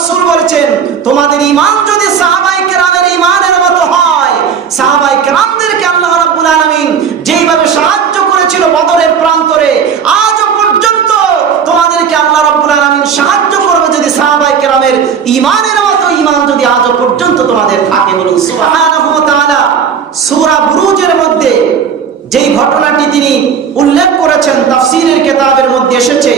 রাসূল বলেছেন, তোমাদের ঈমান যদি সাহাবায়ে কেরামের ঈমানের মতো হয়, সাহাবায়ে কেরামদেরকে আল্লাহ রাব্বুল আলামিন যেইভাবে সাহায্য করেছিল বদরের প্রান্তরে, আজও পর্যন্ত তোমাদেরকে আল্লাহ রাব্বুল আলামিন সাহায্য করবে যদি সাহাবায়ে কেরামের ঈমানের মতো ঈমান যদি আজও পর্যন্ত তোমাদের থাকে। বলুন সুবহানাহু ওয়া তাআলা। সূরা বুরুজের মধ্যে যেই ঘটনাটি তিনি উল্লেখ করেছেন, তাফসীরের কিতাবের মধ্যে এসেছে,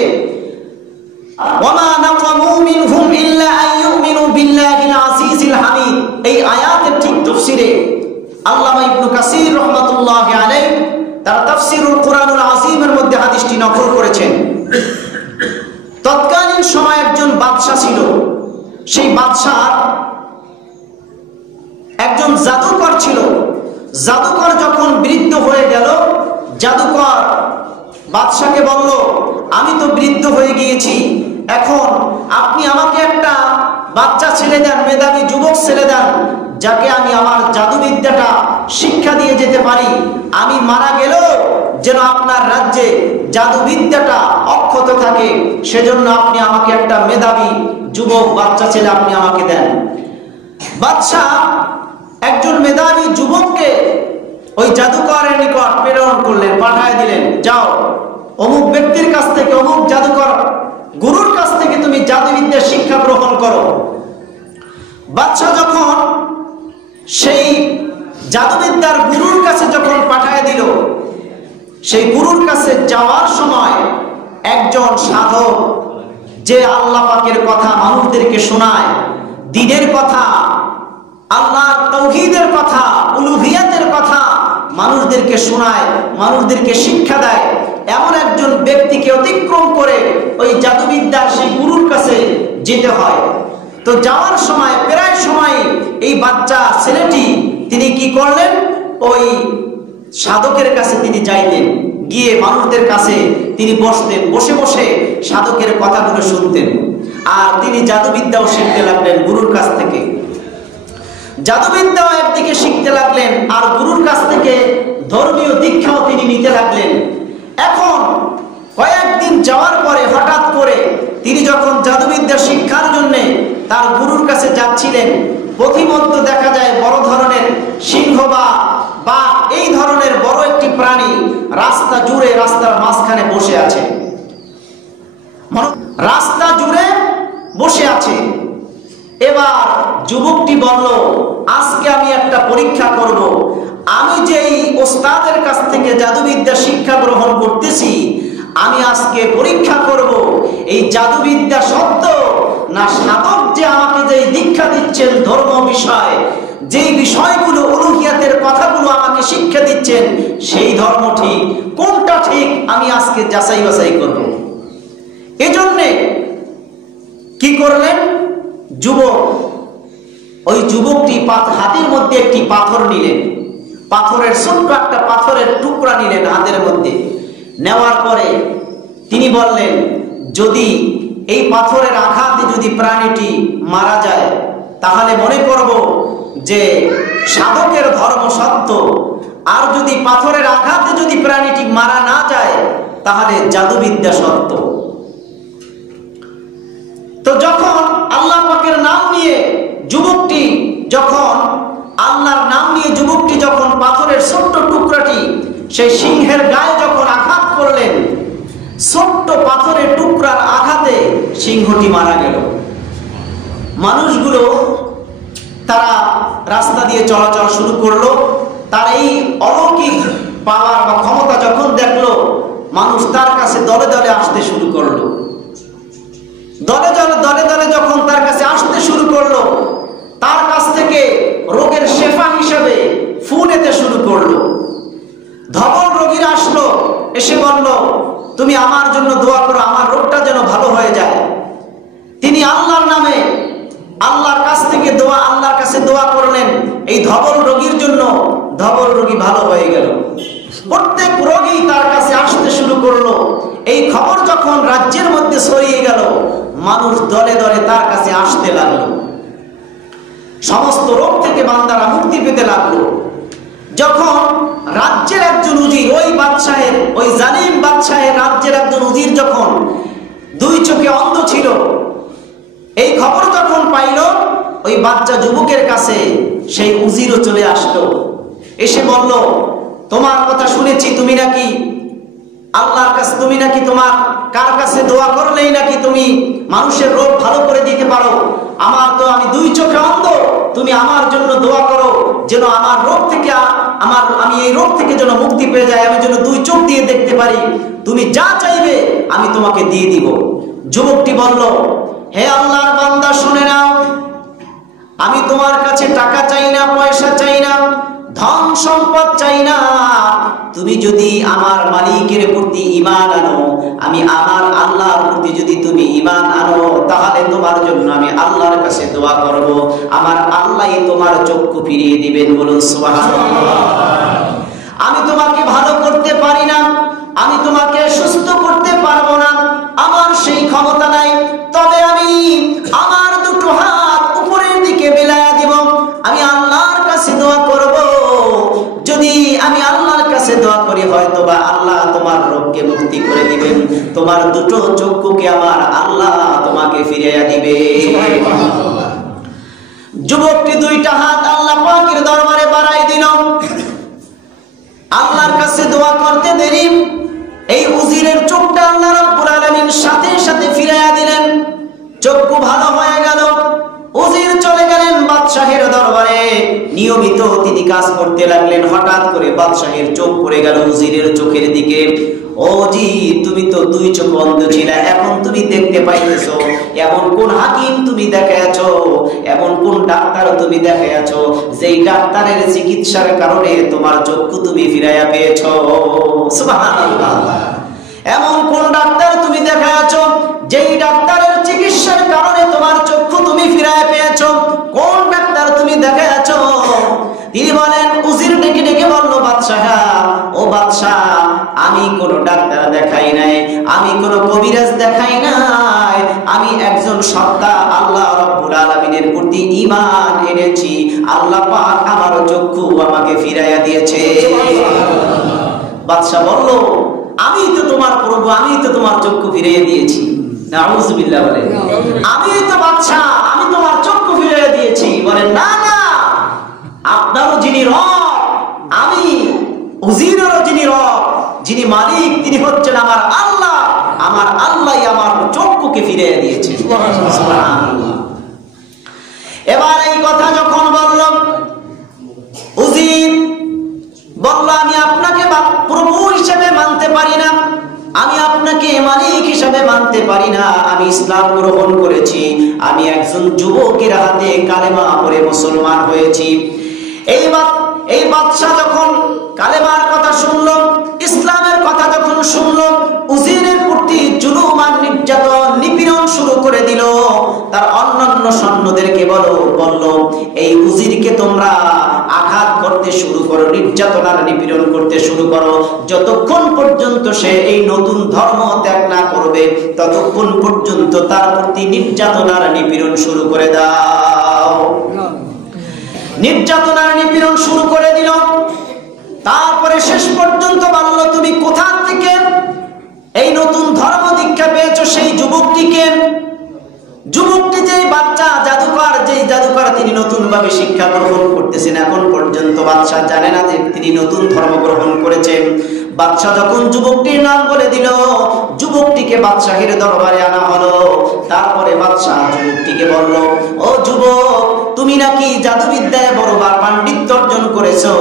ওয়ামা নাকামু মিনহুম ইল্লা আন ইউমিনু বিল্লাহিল আজিজিল হামিদ। এই আয়াতের ঠিক তাফসীরে আল্লামা ইবনে কাসির রাহমাতুল্লাহি আলাইহি তার তাফসীরুল কুরআনুল আযীমের মধ্যে হাদিসটি নকল করেছেন। তৎকালীন সময়ে একজন বাদশা ছিল। সেই বাদশা একজন জাদুকর ছিল। জাদুকর যখন বৃদ্ধ হয়ে গেল, জাদুকর বাদশাকে বলল, আমি তো বৃদ্ধ হয়ে গিয়েছি, এখন আপনি আমাকে একটা বাচ্চা ছেলে দেন, মেধাবী যুবক ছেলে দেন, যাকে আমি আমার জাদুবিদ্যাটা শিক্ষা দিয়ে যেতে পারি। আমি মারা গেলেও যেন আপনার রাজ্যে জাদুবিদ্যাটা অক্ষত থাকে, সেজন্য আপনি আমাকে একটা মেধাবী যুবক বাচ্চা ছেলে আপনি আমাকে দেন। বাদশা একজন মেধাবী যুবককে ওই জাদুকরের নিকট প্রেরণ করলেন, পাঠায় দিলেন, যাও অমুক ব্যক্তির কাছ থেকে, অমুক জাদুকর গুরুর কাছ থেকে তুমি জাদুবিদ্যার শিক্ষা গ্রহণ করো। বাদশা যখন সেই জাদুবিদ্যার গুরুর কাছে যখন পাঠায় দিল, সেই গুরুর কাছে যাওয়ার সময় একজন সাধক, যে আল্লাহ পাকের কথা মানুষদেরকে শোনায়, দ্বীনের কথা, আল্লাহর তাওহীদের কথা, উলুহিয়াতের কথা মানুষদেরকে শোনায়, মানুষদেরকে শিক্ষা দেয়, এমন একজন ব্যক্তিকে অতিক্রম করে ওই জাদুবিদ্যার সেই গুরুর কাছে যেতে হয়। তো যাওয়ার সময় প্রায় সময় এই বাচ্চা ছেলেটি তিনি কি করলেন, ওই সাধকের কাছে তিনি যাইতেন, গিয়ে মানুষদের কাছে তিনি বসতেন, বসে বসে সাধকের কথাগুলো শুনতেন, আর তিনি জাদুবিদ্যাও শিখতে লাগলেন গুরুর কাছ থেকে। জাদুবিদ্যাও একদিকে শিখতে লাগলেন, আর গুরুর কাছ থেকে ধর্মীয় দীক্ষাও তিনি নিতে লাগলেন। এখন কয়েকদিন যাওয়ার পরে হঠাৎ করে তিনি যখন জাদুবিদ্যা শিক্ষার জন্য তার গুরুর কাছে যাচ্ছিলেন, পথিমধ্যে দেখা যায় বড় ধরনের সিংহ বা এই ধরনের বড় একটি প্রাণী রাস্তা জুড়ে, রাস্তার মাঝখানে বসে আছে, রাস্তা জুড়ে বসে আছে। এবার যুবকটি বলল, আজকে আমি একটা পরীক্ষা করব, আমি যেই ওস্তাদের কাছ থেকে জাদুবিদ্যা শিক্ষা গ্রহণ করতেছি, আমি আজকে পরীক্ষা করব এই জাদুবিদ্যা সত্য না সাধক যে আমাকে যেই দীক্ষা দিচ্ছেন ধর্ম বিষয়, যেই বিষয়গুলো উলুহিয়াতের কথাগুলো আমাকে শিক্ষা দিচ্ছেন, সেই ধর্ম ঠিক, কোনটা ঠিক আমি আজকে যাচাই বাছাই করব। এজন্যে কি করলেন যুবক, ওই যুবকটি হাতের মধ্যে একটি পাথর নিলেন, পাথরের ছোট্ট একটা পাথরের টুকরা নিলেন হাতের মধ্যে। নেওয়ার পরে তিনি বললেন, যদি এই পাথরের আঘাতে যদি প্রাণীটি মারা যায়, তাহলে মনে করব যে সাধকের ধর্ম সত্য, আর যদি পাথরের আঘাতে যদি প্রাণীটি মারা না যায়, তাহলে জাদুবিদ্যা সত্য। তো যখন আল্লাহ পাকের নাম নিয়ে যুবকটি, যখন আল্লাহর নাম নিয়ে যুবকটি যখন পাথরের ছোট্ট টুকরাটি সেই সিংহের গায়ে যখন আঘাত করলেন, ছোট্ট পাথরের টুকরার আঘাতে সিংহটি মারা গেল। মানুষগুলো তারা রাস্তা দিয়ে চলাচল শুরু করলো, তার এই অলৌকিক পাওয়ার বা ক্ষমতা যখন দেখলো, মানুষ তার কাছে দলে দলে আসতে শুরু করলো। দলে দলে যখন তার কাছে আসতে শুরু করলো, তার কাছ থেকে রোগের শেফা হিসেবে ফু নিতে শুরু করলো। ধবল রোগীরা আসলো, এসে বলল, তুমি আমার জন্য দোয়া করো, আমার রোগটা যেন ভালো হয়ে যায়। তিনি আল্লাহর নামে আল্লাহর কাছ থেকে আল্লাহর কাছে দোয়া করলেন এই ধবল রোগীর জন্য, ধবল রোগী ভালো হয়ে গেল। প্রত্যেক রোগী তার কাছে আসতে শুরু করলো। এই খবর যখন রাজ্যের মধ্যে ছড়িয়ে গেল, মানুষ দলে দলে তার কাছে আসতে লাগলো। সমস্ত রোগ থেকে বান্দারা মুক্তি পেতে লাগলো। যখন রাজ্যের একজন উজির, ওই বাদশাহের, ওই জালিম বাদশাহের রাজ্যের একজন উজির যখন দুই চোখে অন্ধ ছিল, এই খবর যখন বাচ্চা যুবকের কাছে সেই উজিরও চলে আসলো, এসে বলল, তোমার কথা শুনেছি, তুমি নাকি আল্লাহর কাছে, তুমি নাকি তোমার কার কাছে দোয়া করলেই নাকি তুমি মানুষের রোগ ভালো করে দিতে পারো। আমার তো, আমি দুই চোখে অন্ধ, তুমি আমার জন্য দোয়া করো যেন আমার রোগ থেকে, আমি এই রোগ থেকে যেন মুক্তি পেয়ে যাই, আমি যেন দুই চোখ দিয়ে দেখতে পারি, তুমি যা চাইবে আমি তোমাকে দিয়ে দিব। যুবকটি বলল, হে আল্লাহর বান্দা, শুনে নাও, আমি তোমার কাছে টাকা চাই না, পয়সা চাই না, ধন সম্পদ চাই না। তুমি যদি আমার মালিকের প্রতি ঈমান আনো, আমি আমার আল্লাহর প্রতি যদি তুমি ঈমান আনো, তাহলে তোমার জন্য আমি আল্লাহর কাছে দোয়া করব, আমার আল্লাহই তোমার চক্ষু ফিরিয়ে দিবেন। বলুন সুবহানাল্লাহ। আমি তোমাকে ভালো করতে পারি না, আমি তোমাকে সুস্থ করতে পারবো না, আমার সেই ক্ষমতা নাই, তবে আমি আমার দুটো হাত উপরের দিকে বিলায়া দিব, আমি আল্লাহর কাছে দোয়া করব। যদি আমি আল্লাহর কাছে দোয়া করি, হয়তো বা আল্লাহ তোমার রোগকে মুক্তি করে দিবেন, তোমার দুটো চক্ষুকে আমার আল্লাহ তোমাকে ফিরিয়ে দিবে। যুবকটি দুইটা হাত আল্লাহ পাকের দরবারে বাড়াই দিল। আল্লাহর কাছে দোয়া করতে দেরি, এই উজিরের চোখটা আল্লাহ রাব্বুল আলামিন সাথে সাথে ফিরাইয়া দিলেন, চক্ষু ভালো হয়ে গেল। উজির চলে গেলেন বাদশাহের দরবারে, নিয়মিত তিনি কাজ করতে লাগলেন। হঠাৎ করে বাদশাহের চোখ পড়ে গেল উজিরের চোখের দিকে। ও জি, তুমি তো দুই চোখ অন্ধ ছিলে, এখন তুমি দেখতে পাইতেছো। এমন কোন হাকিম তুমি দেখাইছো, এমন কোন ডাক্তার তুমি দেখাইছো, যেই ডাক্তারের চিকিৎসার কারণে তোমার চক্ষু তুমি ফিরাইয়া পেয়েছো। সুবহানাল্লাহ। এমন কোন ডাক্তার তুমি দেখাইছো, যেই ডাক্তারের চিকিৎসার কারণে তোমার চক্ষু তুমি ফিরাইয়া পেয়েছো? কোন ডাক্তার তুমি দেখাইছো? তিনি বলেন, উজির ডেকে ডেকে বলল, বাদশাহ, ও বাদশাহ, আমি কোন ডাক্তার দেখাই নাই, আমি কোন কবিরাজ দেখাই নাই, আমি একজন সত্তা আল্লাহ রাব্বুল আলামিনের প্রতি ঈমান এনেছি, আল্লাহ পাক আমার চক্ষু আমাকে ফিরাইয়া দিয়েছে। বাদশাহ বলল, আমি তো তোমার প্রভু, আমি তো তোমার চক্ষু ফিরিয়ে দিয়েছি। নাউযুবিল্লাহ বলেন, আমি তো বাদশাহ, আমি তোমার চক্ষু ফিরিয়ে দিয়েছি। বলেন, না না, আপনারও যিনি রব, আমি উজিরেরও যিনি রব, যিনি মালিক, তিনি হচ্ছেন আমার আল্লাহ, আমার আল্লাহই আমার চক্ষুকে ফিরিয়ে দিয়েছে। সুবহানাল্লাহ। এবার এই কথা যখন বলল, উজির বলল, আমি আপনাকে প্রভু হিসেবে মানতে পারি না, আমি আপনাকে মালিক হিসেবে মানতে পারি না, আমি ইসলাম গ্রহণ করেছি, আমি একজন যুবকের হাতে কালেমা পড়ে মুসলমান হয়েছি। এই বাদশা যখন কালেমার কথা শুনলো, ইসলামের কথা যখন শুনলো, উজিরের প্রতি জুলুম আর নির্যাতন নিপীড়ন শুরু করে দিল। তার অন্যান্য সৈন্যদেরকে বলল, এই উজিরকে তোমরা আঘাত করতে শুরু করো, নির্যাতন আর নিপীড়ন করতে শুরু করো, যতক্ষণ পর্যন্ত সে এই নতুন ধর্ম ত্যাগ না করবে, ততক্ষণ পর্যন্ত তার প্রতি নির্যাতন আর নিপীড়ন শুরু করে দাও। নির্যাতন আর নিপীড়ন শুরু করে দিল। তারপরে শেষ পর্যন্ত বলল, তুমি কোথা থেকে এই নতুন ধর্ম দীক্ষা পেয়েছো? সেই যুবকটিকে, যুবকটি যেই বাচ্চা জাদুকর, যেই জাদুকর তিনি নতুন ভাবে শিক্ষা গ্রহণ করতেছেন, এখন পর্যন্ত বাদশা জানে না যে তিনি নতুন ধর্ম গ্রহণ করেছেন। বাদশা যখন যুবকটির নাম বলে দিল, যুবকটিকে বাদশাহের দরবারে আনা হলো। তারপরে বাদশা যুবকটিকে বলল, ও যুবক, তুমি নাকি জাদুবিদ্যায় বড় পাণ্ডিত্য অর্জন করেছো,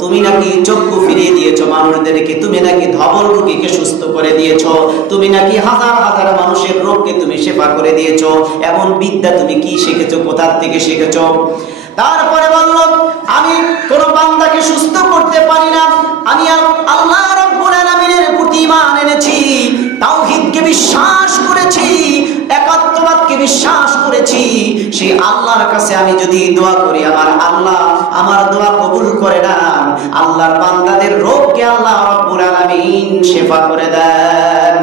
তুমি নাকি চক্ষু ফিরিয়ে দিয়েছো মানুষদেরকে, তুমি নাকি ধবল রোগীকে সুস্থ করে দিয়েছো, তুমি নাকি হাজার হাজার মানুষের রোগকে তুমি সেবা করে দিয়েছো, এমন বিদ্যা তুমি কি শিখেছো, কোথা থেকে শিখেছো? তারপরে বলল, আমি কোন বান্দাকে সুস্থ করতে পারি না, আমি আল্লাহ রাব্বুল আলামিনের প্রতি ঈমান এনেছি, তাওহীদকে বিশ্বাস করেছি, একাত্মবাদকে বিশ্বাস করেছি। সেই আল্লাহর কাছে আমি যদি দোয়া করি, আমার আল্লাহ আমার দোয়া কবুল করে না, আল্লাহর বান্দাদের রোগকে আল্লাহ রাব্বুল আলামিন শিফা করে দেন।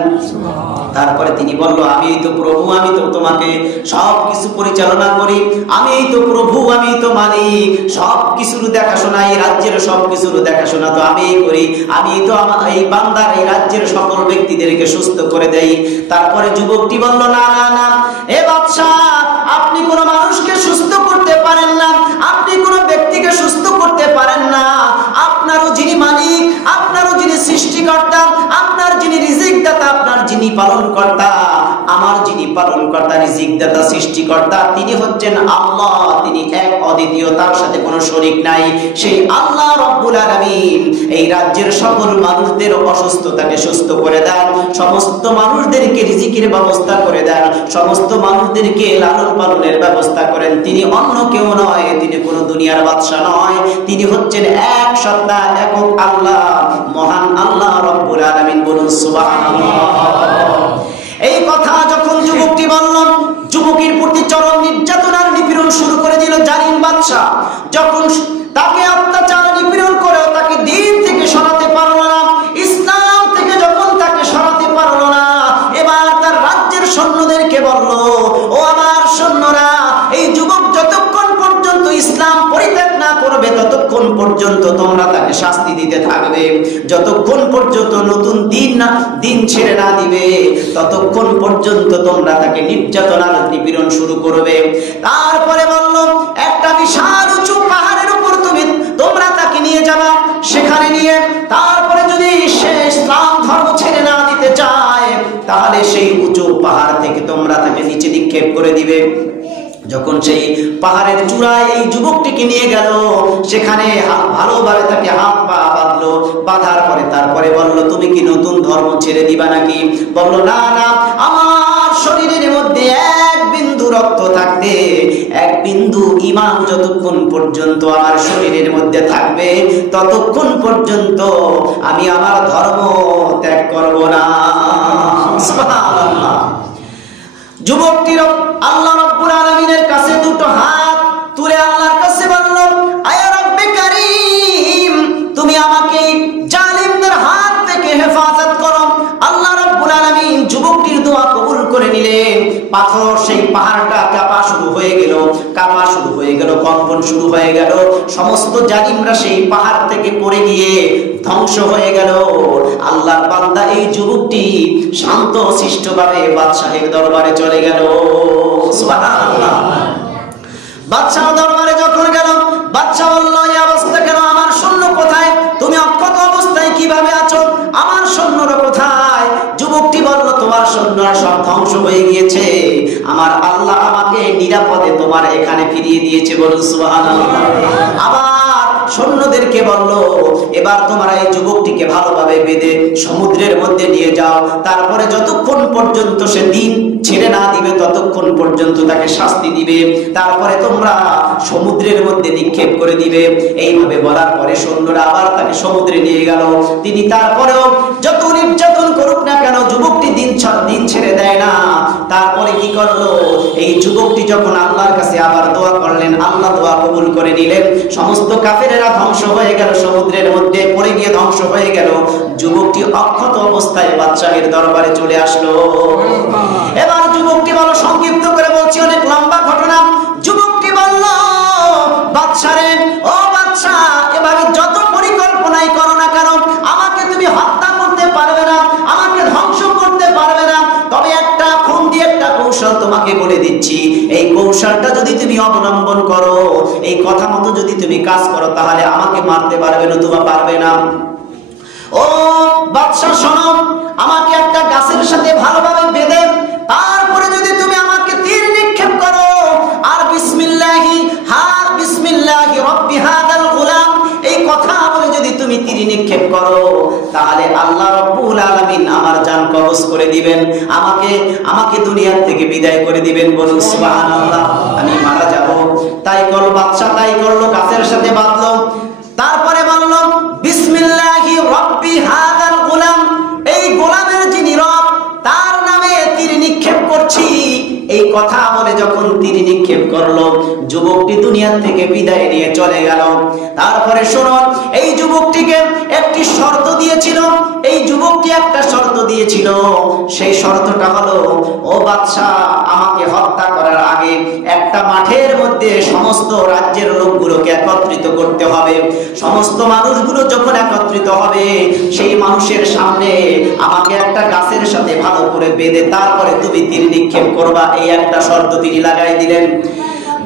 তারপরে তিনি বলল, আমি তো প্রভু, আমি তো তোমাকে সবকিছু পরিচালনা করি, আমি তো প্রভু, আমি তো মালিক, সবকিছুর দেখাশোনা, এই রাজ্যের সবকিছুর দেখাশোনা তো আমি করি, আমি তো আমার এই বান্দার, এই রাজ্যের সকল ব্যক্তিদেরকে সুস্থ করে দেই। তারপরে যুবকটি বলল, না না না, এ বাদশা, আপনি কোন মানুষকে সুস্থ করতে যিনি পালনকর্তা, আমার যিনি পালনকর্তা, রিজিকদাতা, সৃষ্টিকর্তা, তিনি হচ্ছেন আল্লাহ। তিনি এক, অদ্বিতীয়, তার সাথে কোনো শরীক নাই। সেই আল্লাহ রব্বুল আলামিন এই রাজ্যের সকল মানুষদের অসুস্থতাকে সুস্থ করে দেন, সমস্ত মানুষদেরকে রিজিকের ব্যবস্থা করে দেন, সমস্ত মানুষদেরকে লালন পালনের ব্যবস্থা করেন। তিনি অন্য কেউ নয়, তিনি কোনো দুনিয়ার বাদশা নয়, তিনি হচ্ছেন এক সত্তা, একক আল্লাহ, মহান আল্লাহ রব্বুল আলামিন। বলুন সুবহানাল্লাহ। এই কথা যখন যুবকটি বলল, যুবকের প্রতি চরম নির্যাতন আর নিপীড়ন শুরু করে দিল জালিম বাদশা। যখন তাকে অত্যাচার নিপীড়ন করেও তাকে দিন থেকে সরাতে পারল না, ইসলাম থেকে যখন তাকে সরাতে পারল না, এবার তার রাজ্যের সৈন্যদেরকে বলল, ও আমার সৈন্যরা, এই যুবক যতক্ষণ পর্যন্ত ইসলাম পরিত্যাগ না করবে ততক্ষণ পর্যন্ত তোমরা তাকে শাস্তি দিতে থাকবে, যতক্ষণ পর্যন্ত নতুন দিন ছেড়ে না দিবে ততক্ষণ পর্যন্ত তোমরা তাকে নির্যাতন আর নিপীড়ন শুরু করবে। তারপরে বলল, একটা বিশাল উঁচু পাহাড়ের উপর তোমরা তাকে নিয়ে যাবা, সেখানে নিয়ে তারপরে যদি সে ইসলাম ধর্ম ছেড়ে না দিতে চায় তাহলে সেই উঁচু পাহাড় থেকে তোমরা তাকে নিচে নিক্ষেপ করে দিবে। যখন সেই পাহাড়ের চূড়ায় এই যুবকটিকে নিয়ে গেল, সেখানে ভালোভাবে তাকে হাত পা বাঁধলো, বাঁধার পরে তারপরে বলল, তুমি কি নতুন ধর্ম ছেড়ে দিবা নাকি? বলল, না না, আমার শরীরের মধ্যে এক বিন্দু রক্ত থাকতে, এক বিন্দু ঈমান যতক্ষণ পর্যন্ত আমার শরীরের মধ্যে থাকবে ততক্ষণ পর্যন্ত আমি আমার ধর্ম ত্যাগ করব না। সুবহানাল্লাহ। যুবকটি আল্লাহ রাব্বুল আলামিনের কাছে দুটো হাত তুলে আল্লাহর কাছে বলল, আয়া রব্বে কারীম, তুমি আমাকে জালিমদের হাত থেকে হেফাজত করো। আল্লাহ রাব্বুল আলামিন যুবকটির দোয়া কবুল করে নিলেন। পাথর সেই পাহাড়টা কাঁপা শুরু হয়ে গেল, কম্পন শুরু হয়ে গেল। সমস্ত জালিমরা সেই পাহাড় থেকে পড়ে গিয়ে ধ্বংস হয়ে গেল। আল্লাহর বান্দা এই যুবকটি শান্ত শিষ্টভাবে বাদশাহের দরবারে চলে গেল। সুবহানাল্লাহ। বাদশাহ দরবারে যখন গেল, বাদশাহ বলল, এই অবস্থা কেন? আমার সৈন্য কোথায়? তুমি অক্ষত অবস্থায় কিভাবে আছো? আমার সৈন্যরা কোথায়? যুবকটি বলল, তোমার সৈন্যরা সব ধ্বংস হয়ে গিয়েছে, আমার আল্লাহ আমাকে নিরাপদে তোমার এখানে ফিরিয়ে দিয়েছে। বলুন সুবহানাল্লাহ। আবার সৈন্যদেরকে বলল, এবার তোমরা এই যুবকটিকে ভালোভাবে বেঁধে সমুদ্রের মধ্যে নিয়ে যাও, তারপরে যতক্ষণ পর্যন্ত সে দিন ছেড়ে না দিবে ততক্ষণ পর্যন্ত তাকে শাস্তি দিবে, তারপরে তোমরা সমুদ্রের মধ্যে নিক্ষেপ করে দিবে। এইভাবে বলার পরে সৈন্যরা আবার তাকে সমুদ্রে নিয়ে গেল। তিনি তারপরেও যত নির্যাতন করুক না কেন যুবকটি দিন ছেড়ে দেয় না। তারপরে কি করলো, এই যুবকটি যখন আল্লাহর কাছে আবার দোয়া করলেন, আল্লাহ দোয়া কবুল করে নিলেন। সমস্ত কাফেরেরা ধ্বংস হয়ে গেল, সমুদ্রের মধ্যে পড়ে গিয়ে ধ্বংস হয়ে গেল। যুবকটি অক্ষত অবস্থায় বাদশাহের দরবারে চলে আসলো। এবার যুবকটি বলো, সংক্ষিপ্ত করে বলছি, অনেক লম্বা ঘটনা। যুবকটি বলল, বাদশারে, ও বাদশাহ, এভাবে যত পরিকল্পনাই করো না কেন আমাকে তুমি হত্যা করতে পারবে না, আমাকে ধ্বংস করতে পারবে না। তবে একটা ফন্দি, একটা কৌশল তোমাকে বলে দিচ্ছি। এই কৌশলটা যদি তুমি অবলম্বন করো, এই কথা মতো যদি তুমি কাজ করো, তাহলে আমাকে মারতে পারবে, নতুবা পারবে না। ও বাদশা শোনো, আমাকে একটা গাছের সাথে ভালোভাবে বেঁধে তারপরে যদি তুমি আমাকে তীর নিক্ষেপ করো আর বিসমিল্লাহি রাব্বি হাদাল গোলাম এই কথা বলে যদি তুমি তীর নিক্ষেপ করো, তাহলে আল্লাহ রাব্বুল আলামিন আমার জান কবজ করে দিবেন, আমাকে দুনিয়ার থেকে বিদায় করে দিবেন। বলুন সুবহানাল্লাহ। আমি মারা যাব। তাই করলো বাদশা, তাই করলো, গাছের সাথে বাঁধলো। তারপরে বলল, বিসমিল্লাহি রাব্বি হাদাল গোলাম, এই গোলামের যিনি রব তার নামে তীর নিক্ষেপ করছি। এই কথা বলে যখন তীর নিক্ষেপ করলো, যুবকটি দুনিয়া থেকে বিদায় নিয়ে চলে গেল। তারপরে শোনো, এই যুবকটিকে একটি শর্ত দিয়েছিল, এই যুবকটি একটা শর্ত দিয়েছিল। সেই শর্তটা হলো, ও বাদশা, আমাকে হত্যা করার আগে একটা মাঠের মধ্যে সমস্ত রাজ্যের লোকগুলোকে একত্রিত করতে হবে। সমস্ত মানুষগুলো যখন একত্রিত হবে, সেই মানুষের সামনে আমাকে একটা গাছের সাথে ভালো করে বেঁধে তারপরে তুমি তীর নিক্ষেপ করবা, এই একটা শর্ত তিনি লাগাই দিলেন।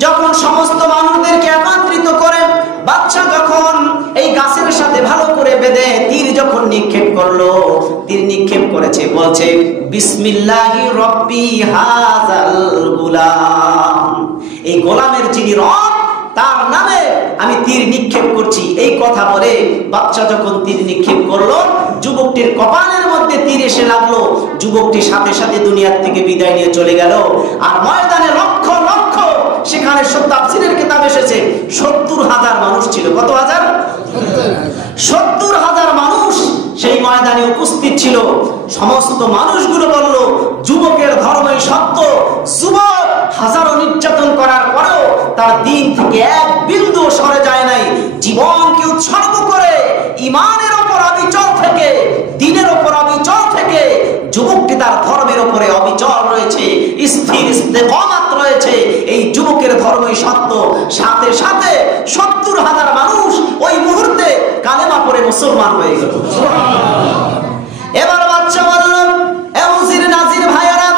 যখন সমস্ত মানুষদেরকে একত্রিত করে বাচ্চা যখন এই গাছের সাথে ভালো করে বেঁধে তীর যখন নিক্ষেপ করলো, তীর নিক্ষেপ করেছে, বলছে বিসমিল্লাহি রব্বি হাযাল গুলাম, এই গোলামের যিনি রব তার নামে আমি তীর নিক্ষেপ করছি। এই কথা বলে বাচ্চা যখন তীর নিক্ষেপ করলো, যুবকটির কপালের মধ্যে তীর এসে লাগলো, যুবকটি সাথে সাথে দুনিয়ার থেকে বিদায় নিয়ে চলে গেল। আর ময়দানে লক্ষ লক্ষ, সেখানে তাফসীরের কিতাব এসেছে ৭০,০০০ মানুষ ছিল। কত হাজার? ৭০,০০০ মানুষ সেই ময়দানে উপস্থিত ছিল। সমস্ত মানুষগুলো বলল যুবকের ধর্মই সত্য। যুবক হাজারো নির্যাতন করার পরেও তার দিন থেকে এক বিন্দু সরে যায় নাই। জীবনকে উৎসর্গ করে ঈমানের উপর অবিচল থেকে, দ্বীনের উপর অবিচল থেকে যুবকটি তার ধর্মের উপরে অবিচল রয়েছে, স্থির ইস্তেকামাত রয়েছে। এই যুবকের ধর্মই সত্য। সাথে সাথে ৭০,০০০ মানুষ ওই মুহূর্তে কালেমা পড়ে মুসলমান হয়ে গেল। এবার বাচ্চা বলল, এ উজির নাজির ভাইয়েরা,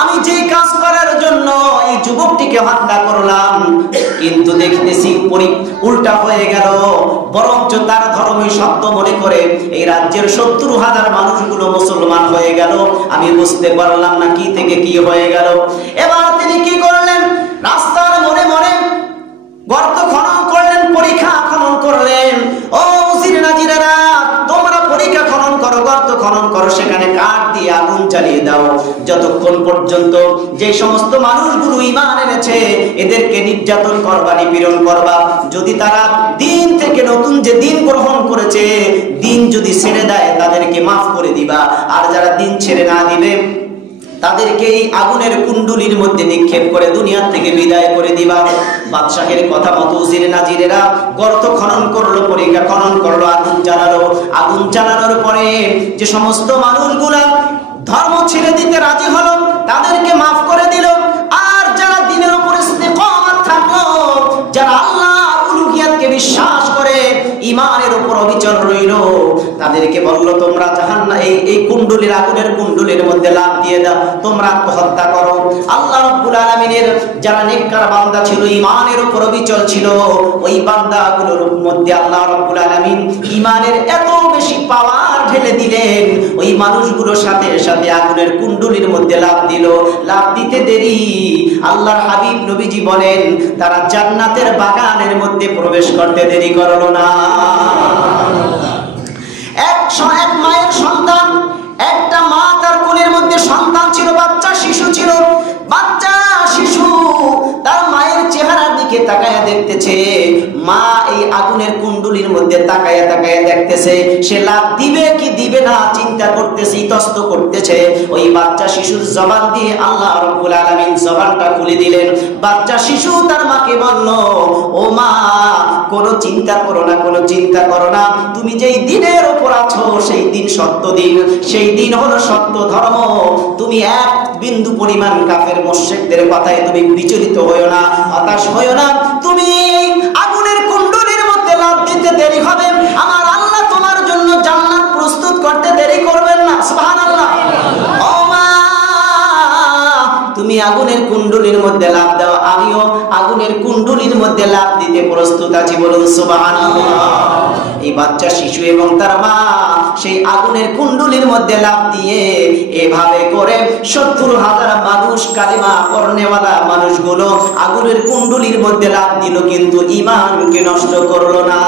আমি যে কাজ করার জন্য এই যুবকটিকে হত্যা করলাম, কিন্তু দেখতেছি উল্টা হয়ে গেল। বরঞ্চ তার ধর্মই সত্য মনে করে এই রাজ্যের ৭০,০০০ মানুষগুলো মুসলমান হয়ে গেল। আমি বুঝতে পারলাম না কি থেকে কি হয়ে গেল। এবার তিনি কি করলেন? রাস্তার মনে মনে গর্ত খনন করলেন, পরীক্ষা খনন করলেন। ও উজির নাজিরেরা, তোমরা পরীক্ষা খনন করো, গর্ত খনন করো, সেখানে কাঠ দিয়ে আগুন জ্বালিয়ে দাও, যতক্ষণ পর্যন্ত যে সমস্ত মানুষগুলো ঈমান এনেছে এদেরকে নির্যাতন করবা, নিপীড়ন করবা। যদি তারা দিন থেকে নতুন যে দিন গ্রহণ করেছে, দিন যদি ছেড়ে দেয় তাদেরকে মাফ করে দিবা। আর যারা দিন ছেড়ে না দিবে তাদেরকে এই আগুনের কুণ্ডুলির মধ্যে নিক্ষেপ করে দুনিয়ার থেকে বিদায় করে দিবা। বাদশাহের কথা মতো উজির নাজিরেরা গর্ত খনন করলো, পরীক্ষা খনন করলো, আগুন জ্বালালো। আগুন জ্বালানোর পরে যে সমস্ত মানুষগুলা ধর্ম ছেড়ে দিতে রাজি হলো তাদেরকে মাফ করে দিল। আর যারা দ্বীনের উপর ইস্তেকামাত থাকলো, যারা আল্লাহর উলুহিয়াতকে বিশ্বাস করে ঈমানের উপর অবিচল রইল, তাদেরকে বলল তোমরা জাহান্নাম এই কুণ্ডুলির আগুনের কুণ্ডুলির মধ্যে লাফ দিয়ে দাও, তোমরা আত্মহত্যা করো। আল্লাহ রাব্বুল আলামিনের যারা নেককার বান্দা ছিল, ঈমানের উপর অবিচল ছিল, ওই বান্দাগুলোর মধ্যে আল্লাহ রাব্বুল আলামিন ঈমানের এত বেশি পাওয়ার ঢেলে দিলেন, ওই মানুষগুলোর সাথে সাথে আগুনের কুণ্ডুলির মধ্যে লাফ দিল। লাফ দিতে দেরি আল্লাহর হাবিব নবীজি বলেন তারা জান্নাতের বাগানের মধ্যে প্রবেশ করতে দেরি করলো না। এক মায়ের সন্তান, একটা মা তার কোলের মধ্যে সন্তান ছিল, বাচ্চা শিশু ছিল। বাচ্চা শিশু তার মায়ের চেহারার দিকে তাকায়া দেখতেছে, মা এই আগুনের কুণ্ডুলির মধ্যে তাকায়া তাকায়া দেখতেছে। সে লাফ দিবে কি দিবে না চিন্তা করতেছে, ইতস্ত করতেছে। ওই বাচ্চা শিশুর জবান দিয়ে আল্লাহ রাব্বুল আলামিন জবানটা খুলে দিলেন। বাচ্চা শিশু তার মাকে বলল, ও মা, কোনো চিন্তা করো না, কোনো চিন্তা করো না, তুমি যেই দিনের উপর আছো সেই দিন সত্য দিন, সেই দিন হলো সত্য ধর্ম। তুমি এক বিন্দু পরিমাণ কাফের মুশরিকদের কথায় তুমি বিচলিত হয়ো না, হতাশ হয়ো না। তুমি আগুনের কুণ্ডলীর মধ্যে লাফ দিতে দেরি হবে, আমার আল্লাহ তোমার জন্য জান্নাত প্রস্তুত করতে দেরি করবেন না। সুবহানাল্লাহ। ও মা, তুমি আগুনের কুণ্ডলীর মধ্যে লাফ দাও, আমিও আগুনের কুণ্ডলীর মধ্যে লাফ দিতে প্রস্তুত আছি। বলুন সুবহানাল্লাহ। এই বাচ্চা শিশু এবং তার মা সেই আগুনের কুণ্ডলীর মধ্যে লাফ দিয়ে এভাবে করে ৭০,০০০ মানুষ, কালিমা পড়নেওয়ালা মানুষগুলো আগুনের কুণ্ডলীর মধ্যে লাফ দিল, কিন্তু ঈমানকে নষ্ট করলো না।